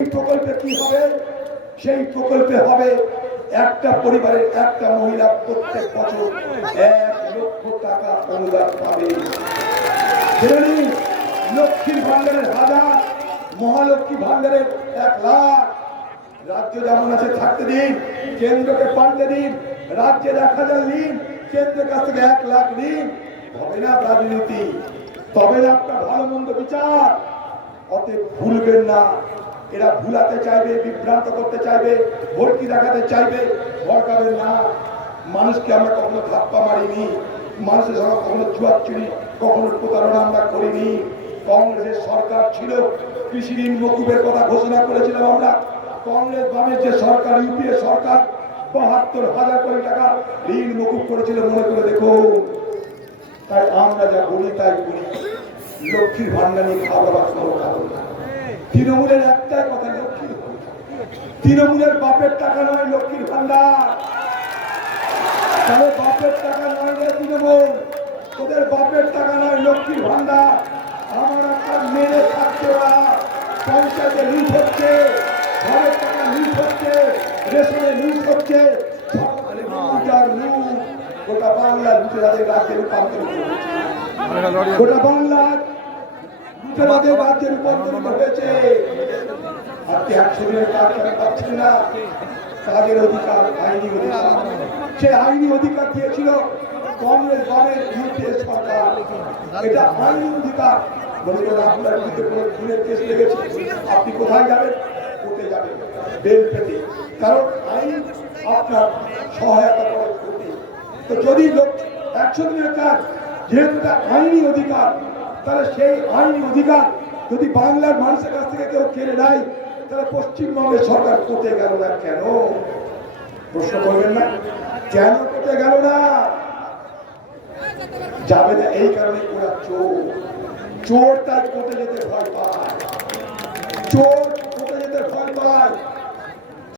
প্রকল্পে কি হবে? সেই প্রকল্পে হবে একটা পরিবারের একটা মহিলা প্রত্যেক বছর এক লক্ষ টাকা অনুদান পাবে। লক্ষ্মীর ভান্ডারের হাজার, মহালক্ষ্মী ভান্ডারের এক লাখ। রাজ্য যেমন আছে, থাকতে দিন, কেন্দ্রকে পাল্টে দিন, রাজ্যের এক হাজার ঋণ কেন্দ্রের কাছ থেকে এক লাখ ঋণ হবে না রাজনীতি? তবে আপনার ভালো মন্দ বিচার, অতএব ভুলবেন না। এরা ভুলাতে চাইবে, বিভ্রান্ত করতে চাইবে ভর্তি দেখাতে চাইবে। ভরকাবেন না, মানুষকে আমরা কখনো ধাপ্পা মারিনি। মানুষের সঙ্গে কখনো চুয়াচ্চুরি কখনো প্রতারণা আমরা করিনি। কংগ্রেসের সরকার ছিল কৃষি ঋণ মকুবের কথা ঘোষণা করেছিলাম আমরা। কংগ্রেস বামের যে সরকার, ইউপিএ সরকার, বাহাত্তর হাজার কোটি টাকা ঋণ মকুব করেছিল, মনে করে দেখো তাই আমরা যা বলি, তাই বলি লক্ষ্মীর ভান্ডার নিয়ে খাওয়া দাওয়া কোনো কারণ না তৃণমূলের একটাই কথা লক্ষ্মীর তৃণমূলের বাপের টাকা নয় লক্ষ্মীর ভান্ডার তাহলে বাপের টাকা নয় রে তৃণমূল। ওদের বাপের টাকা নয় লক্ষ্মীর ভান্ডার আমার একটা মেরে ওরা পঞ্চায়েতে লুট হচ্ছে, ঘরের টাকা লুট হচ্ছে, রেশনে লুট হচ্ছে। গোটা গোটা বাংলা লুটেরাদের রাজ্যে রূপান্তরিত হয়েছে একশো দিনের কাজ কেন পাচ্ছেন না। কাজের অধিকার আইনি অধিকার। সে আইনি অধিকার দিয়েছিল কংগ্রেস দলের ইউপিএ সরকার। এটা আইনি অধিকার মনে আপনার বিরুদ্ধে কোনো খুনের কেস লেগেছে। আপনি কোথায় যাবেন? কোর্টে যাবেন। বেল পেতে। কারণ আইন আপনার সহায়তা করে তো যদি লোক একশো দিনের কাজ, যেহেতু আইনি অধিকার তাহলে সেই আইনি অধিকার যদি বাংলার মানুষের কাছ থেকে কেউ কেড়ে নেয়, তাহলে পশ্চিমবঙ্গের সরকার কোর্টে গেল না কেন? প্রশ্ন করবেন না। কেন কোর্টে গেল না? যাবে না এই কারণে ওরা চোর। চোর তার করতে যেতে ভয় পায়? চোর